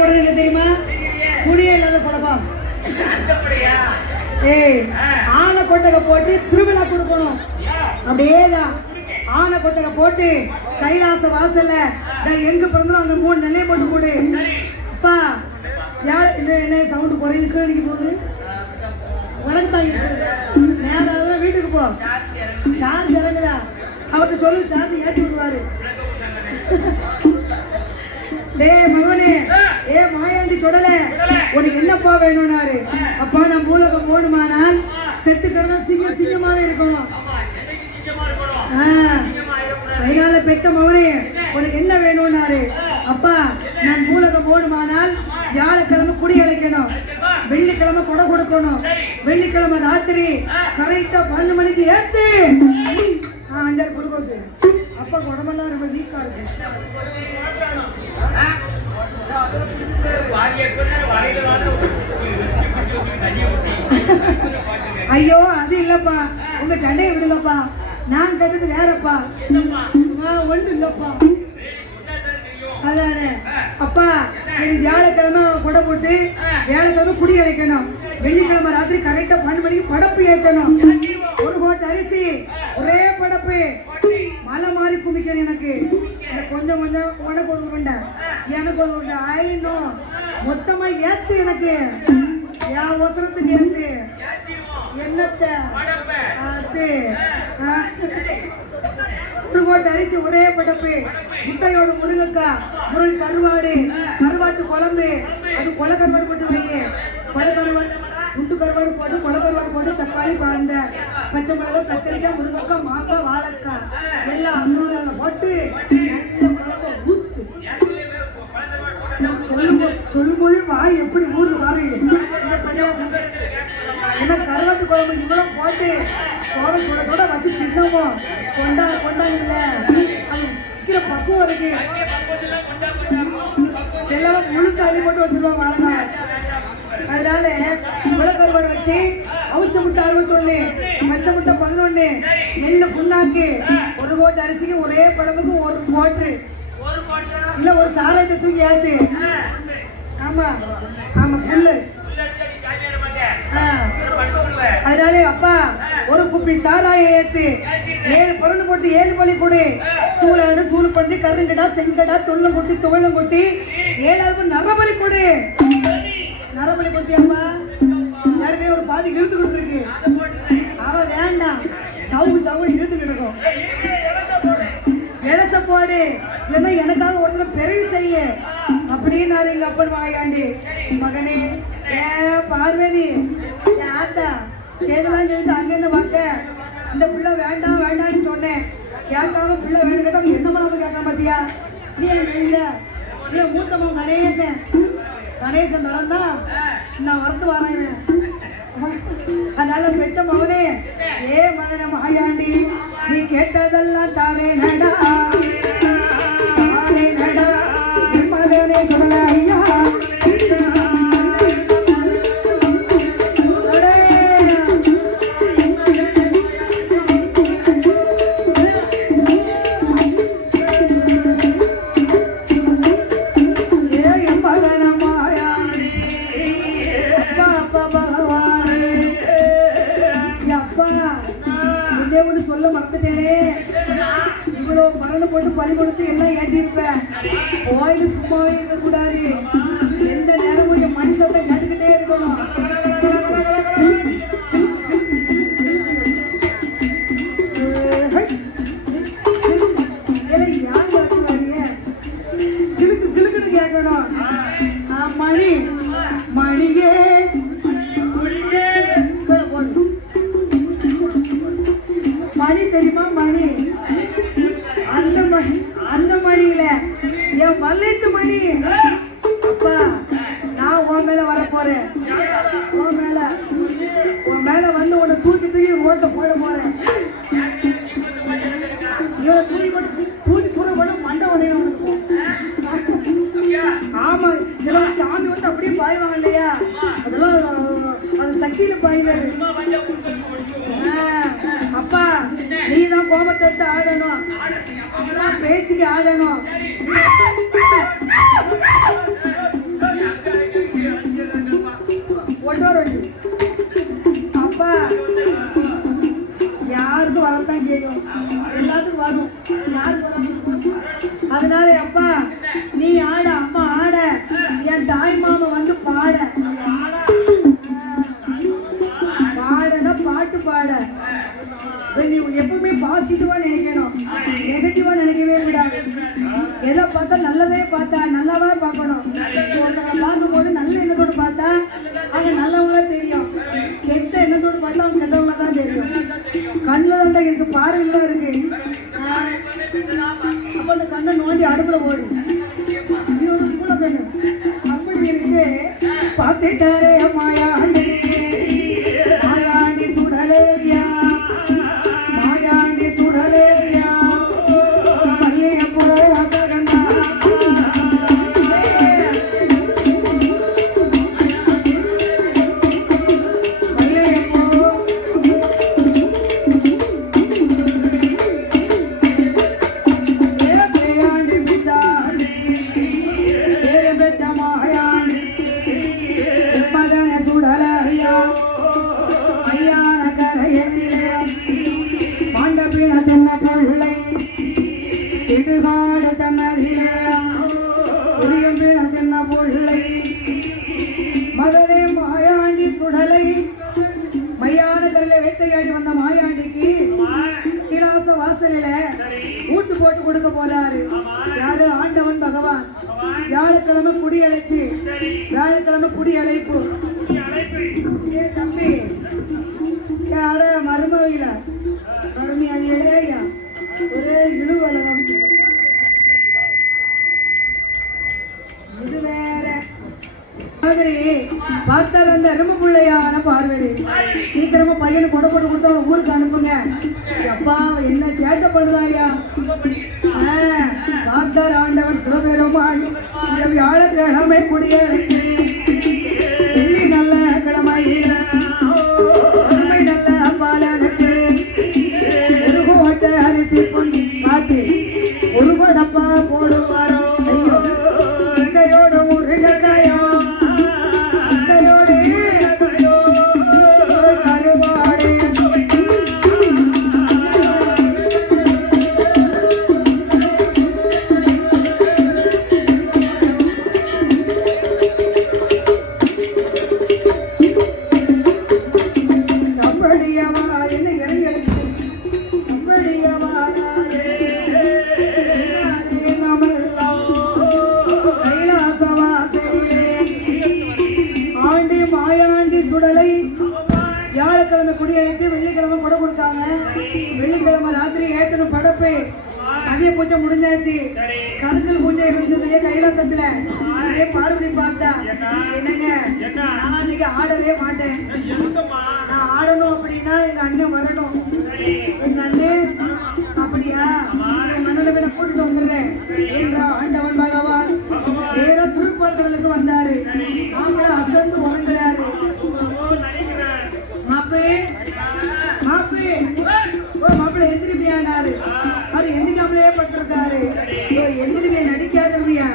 படம் என்ன தெரியுமா? குடியே இல்லாத படமா? ஏய், ஆனை கொட்டகை போட்டு திருவிழா கொடுக்கணும். அப்படியேதான் ஆனை கொட்டகை போட்டு கைலாச வாசல்ல எங்க பிறந்தோம் அங்க 3 நிலையை போட்டு போடு. அப்பா என்ன சவுண்ட் குறையுது கேள்விக்கு போகுது. உனக்கு தான் நேரம் வீட்டுக்கு போ. சார்ஜ் இறங்குதா? அவர்கிட்ட சொல்லு, சார்ஜ் ஏற்றி விடுவாரு. டே மகனே, ஏ மாயாண்டி சொடல, உனக்கு என்னப்பா வேணும்னாரு. அப்பா நான் பூலகம் போகணுமானால் செத்து கிடந்தா சிங்கமாவே இருக்கணும். அதனால பெத்த மகனே உனக்கு என்ன வேணும்னாரு. அப்பா நான் பூலகம் போகணுமானால் வியாழக்கிழமை குடி அழைக்கணும், வெள்ளிக்கிழமை கொடை கொடுக்கணும், வெள்ளிக்கிழமை ராத்திரி கரெக்டா 12 மணிக்கு ஏத்து 5 கொடுக்கோசு. அப்பா உடம்பெல்லாம் ரொம்ப வீக்கா இருக்கு. ஐயோ அது இல்லப்பா, உங்க சண்டையை விடுங்கப்பா. நான் கேட்டது வேறப்பா. ஒண்ணு இல்லப்பா. அதானே அப்பா, எனக்கு வியாழக்கிழமை கொடை போட்டு வியாழக்கிழமை குடி அழைக்கணும், வெள்ளிக்கிழமை ராத்திரி கரெக்டா 12 மணிக்கு படப்பு ஏற்றணும். 1 கோட்டை அரிசி ஒரே படப்பு மலை மாதிரி குமிக்கணும். எனக்கு கொஞ்சம் கொஞ்சம் உனக்கு 1 உருண்டை, எனக்கு 1 உருண்டை ஆயிடணும். மொத்தமா ஏத்து, எனக்கு என் அவசரத்துக்கு ஏத்து. என்னத்தை 1 கோட்டை அரிசி ஒரே படப்பு, முட்டையோட முருங்கக்காய், முருள் கருவாடு, கருவாட்டு குழம்பு, அது கொலை கருவாடு போட்டு வையே. கொலை கருவாடு, துண்டு கருவாடு போட்டு, கொலை கருவாடு போட்டு, தக்காளி, பாந்த பச்சை மிளகாய், கத்திரிக்காய், முருங்கக்காய், மாங்காய், வாழைக்காய் எல்லாம் அன்னூரில் போட்டு நல்ல ஊத்து. சொல்லும் போதே வாய் எப்படி ஊரு பாருங்க. என்ன கருவாட்டு குழம்பு இவ்வளவு போட்டு சோட வச்சு தின்னமோ கொண்டாங்கல்ல, அது விற்கிற பக்குவம் இருக்கு. எல்லாம் முழுசு அள்ளி போட்டு வச்சிருவாங்க வாழை. அதனால இவ்வளவு கருவாடு வச்சு அவிச்ச முட்டை 61, பச்சை முட்டை 11, எள்ளு புண்ணாக்கு, 1 கோட்டை அரிசிக்கு ஒரே படமுக்கு 1 கோட்டரு இல்ல 1 சாராயத்தை தூக்கி ஏத்து. ஆமா ஆமா புல்லு. அதனால அப்பா 1 குப்பி சாராயம் ஏத்து, 7 பொருள் போட்டு 7 பலி கொடு. சூளாடு, சூடு பண்ணி, கருங்கடா, செங்கடா, தொல்லம் கொட்டி, துவளம் கொட்டி 7 நரபலி கொடு. நரபலி கொட்டியாப்பா யாருமே ஒரு பாதி இழுத்துக்கிட்டு இருக்கு. அவன் வேண்டாம், சவு இழுத்துக்கிட்டு இருக்கும். எலச போடு, இல்லைன்னா எனக்காக ஒருத்தர் பெரிய செய்ய அப்படின்னாரு எங்க அப்பன் வாயாண்டி. மகனே ஏ பார்வதி ஆத்தா செய்தலாம் சொல்லிட்டு அங்கேருந்து பார்க்க இந்த பிள்ளை வேண்டாம் வேண்டாம்னு சொன்னேன். கேட்காம பிள்ளை வேணும் கேட்டா என்ன பண்ணாம கேட்க மாத்தியா? நீ இல்லை, நீ மூத்தமா கணேசன் நடந்தா நான் வரத்து வரேன். அதனால பெற்ற மகனே, ஏ மகன மகாயாண்டி, நீ கேட்டதெல்லாம் தானே நடா நடா மகனே சொல்ல ஐயா. சொல்ல மறந்துட்டேனே, இவ்வளவு மரணம் போட்டு பலி கொடுத்து எல்லாம் ஏற்றிருப்பேன். போயிட்டு சும்மாவே இருக்கக்கூடாது, எந்த நேரமும் என் மணி சத்தம் கேட்டுக்கிட்டே இருக்கணும். யார் கேட்குவாங்க? கிளுக்குன்னு கேட்கணும். மணி மணியே மணி தெரியுமா? மணி அந்த மணியில என் மல்லைத்து மணி. அப்பா நான் உன் மேல வர போறேன், உன் மேல வந்து உன்னை தூக்கி ரோட்டை போட போறேன். தூக்கி தூர போட மண்டை உடைய. ஆமா, சில சாமி வந்து அப்படியே பாய்வாங்க இல்லையா, அதெல்லாம் அது சக்தியில பாய்ந்தாரு. அப்பா நீதான் கோபத்தை எடுத்து ஆடணும், பேச்சுக்கு ஆடணும். பாசிட்டிவா நினைக்கணும், நெகட்டிவா நினைக்கவே கூடாது. எதை பார்த்தா நல்லதே பார்த்தா நல்லாவே பார்க்கணும். ஒருத்தரை பார்க்கும்போது நல்ல எண்ணத்தோடு பார்த்தா அவங்க நல்லவங்களா தெரியும், கெட்ட எண்ணத்தோடு பார்த்தா அவங்க கெட்டவங்களா தான் தெரியும். கண்ணில் தான் இருக்கு, பார்வையில் தான் இருக்கு. அப்போ அந்த கண்ணை நோண்டி அடுப்புல போடும், இது ஒரு கூட கண்ணு அப்படி இருக்கு. பார்த்துட்டாரே மாயாண்டி மாயாண்டி சுடலேயா மாயாண்டி சுடலேயா மல்லிகை பூ வசகந்தா மல்லிகை பூ பேயாண்டி பிச்சாண்டி பேரு பெற்ற மாயாண்டி மகன சுடலையா ஐயான கரையிலே மாண்டபின தென்ன பிள்ளை இடுகாடு தன்னதிலே புரியம்பின தென்ன பிள்ளை மகனே மாயாண்டி சுடலை. மையான கரையில வேட்டையாடி வந்த மாயாண்டிக்கு கைலாச வாசலில ஊட்டு போட்டு கொடுக்க போறாரு. யாரு? ஆண்டவன் பகவான். வியாழக்கிழமை குடி அழைச்சு, வியாழக்கிழமை குடி அழைப்பு. ஏ தம்பி, யார மருமவையில மருமையா ஒரே இழுவலகம். இது வேற மாதிரி பார்த்தார் அந்த எறும்பு பிள்ளையான பார்வதி. சீக்கிரமா பையனை கொண்டு போட்டு கொடுத்து அவன் ஊருக்கு அனுப்புங்க. அப்பா என்ன சேட்டை பண்ணுதாயா? பார்த்தார் ஆண்டவன் சிவபெருமான் இந்த வியாழக்கிழமை குடியேறி வெள்ளி நல்ல கிழமையில உண்மை நல்ல பாலனுக்கு ஒரு அரிசி பொண்ணி மாற்றி ஒரு படப்பா போடுவாரோ. ஐயோ இதையோட முருகனையோ இதையோட கருவாடு அப்படியவா என்ன இறங்கி எடுத்து அப்படியவா ஆண்டி மாயாண்டி சுடலை வியாழக்கிழமை குடியழைத்து வெள்ளிக்கிழமை கொடை கொடுத்தாங்க. வெள்ளிக்கிழமை ராத்திரி ஏத்தனும் படப்பு அதே பூஜை முடிஞ்சாச்சு. கருங்கல் பூஜை இருந்தது கைலாசத்துல. அதே பார்வதி பார்த்தா, என்னங்க நான் இன்னைக்கு ஆடவே மாட்டேன், நான் ஆடணும் அப்படின்னா எங்க அண்ணன் வரணும். எங்க அண்ணன் அப்படியா, என் மன்னனை போய் நான் கூட்டிட்டு வந்துடுறேன் என்றா ஆண்டவன் பகவான் வேற திருப்பாக்களுக்கு வந்தாரு. ஆம்பளை அசந்து உணர்ந்தாரு. மாப்பிளே மாப்பிளே மாப்பிள்ளை எந்திரிப்பியானாரு. அவர் எந்திரிக்காமலே பட்டிருக்காரு. எந்திரிப்பியா நடிக்காதவியா?